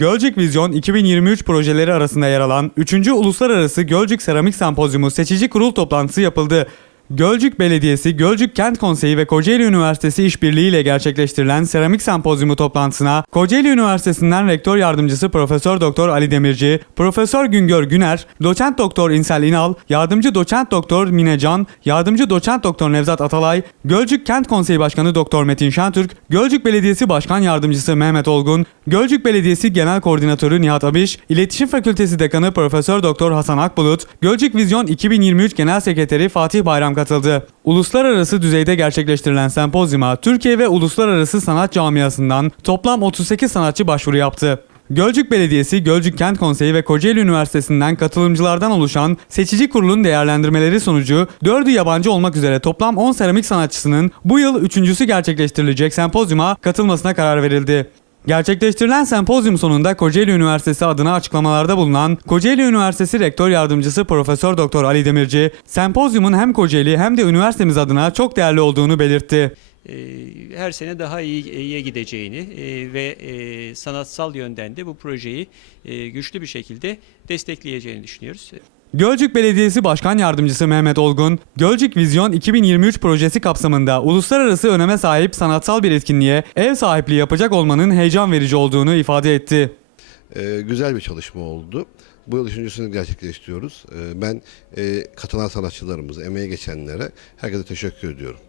Gölcük Vizyon 2023 projeleri arasında yer alan 3. Uluslararası Gölcük Seramik Sempozyumu seçici kurul toplantısı yapıldı. Gölcük Belediyesi, Gölcük Kent Konseyi ve Kocaeli Üniversitesi işbirliğiyle gerçekleştirilen seramik sempozyumu toplantısına Kocaeli Üniversitesi'nden Rektör Yardımcısı Profesör Doktor Ali Demirci, Profesör Güngör Güner, Doçent Doktor İnsel İnal, Yardımcı Doçent Doktor Mine Can, Yardımcı Doçent Doktor Nevzat Atalay, Gölcük Kent Konseyi Başkanı Doktor Metin Şentürk, Gölcük Belediyesi Başkan Yardımcısı Mehmet Olgun, Gölcük Belediyesi Genel Koordinatörü Nihat Abiş, İletişim Fakültesi Dekanı Profesör Doktor Hasan Akbulut, Gölcük Vizyon 2023 Genel Sekreteri Fatih Bayram katıldı. Uluslararası düzeyde gerçekleştirilen sempozyuma Türkiye ve uluslararası sanat camiasından toplam 38 sanatçı başvuru yaptı. Gölcük Belediyesi, Gölcük Kent Konseyi ve Kocaeli Üniversitesi'nden katılımcılardan oluşan seçici kurulun değerlendirmeleri sonucu 4'ü yabancı olmak üzere toplam 10 seramik sanatçısının bu yıl üçüncüsü gerçekleştirilecek sempozyuma katılmasına karar verildi. Gerçekleştirilen sempozyum sonunda Kocaeli Üniversitesi adına açıklamalarda bulunan Kocaeli Üniversitesi Rektör Yardımcısı Profesör Doktor Ali Demirci, sempozyumun hem Kocaeli hem de üniversitemiz adına çok değerli olduğunu belirtti. e, her sene daha iyi, iyiye gideceğini e, ve e, sanatsal yönden de bu projeyi e, güçlü bir şekilde destekleyeceğini düşünüyoruz. Gölcük Belediyesi Başkan Yardımcısı Mehmet Olgun, Gölcük Vizyon 2023 projesi kapsamında uluslararası öneme sahip sanatsal bir etkinliğe ev sahipliği yapacak olmanın heyecan verici olduğunu ifade etti. Ee, güzel bir çalışma oldu. Bu yıl üçüncüsünü gerçekleştiriyoruz. Ee, ben e, katılan sanatçılarımıza, emeğe geçenlere herkese teşekkür ediyorum.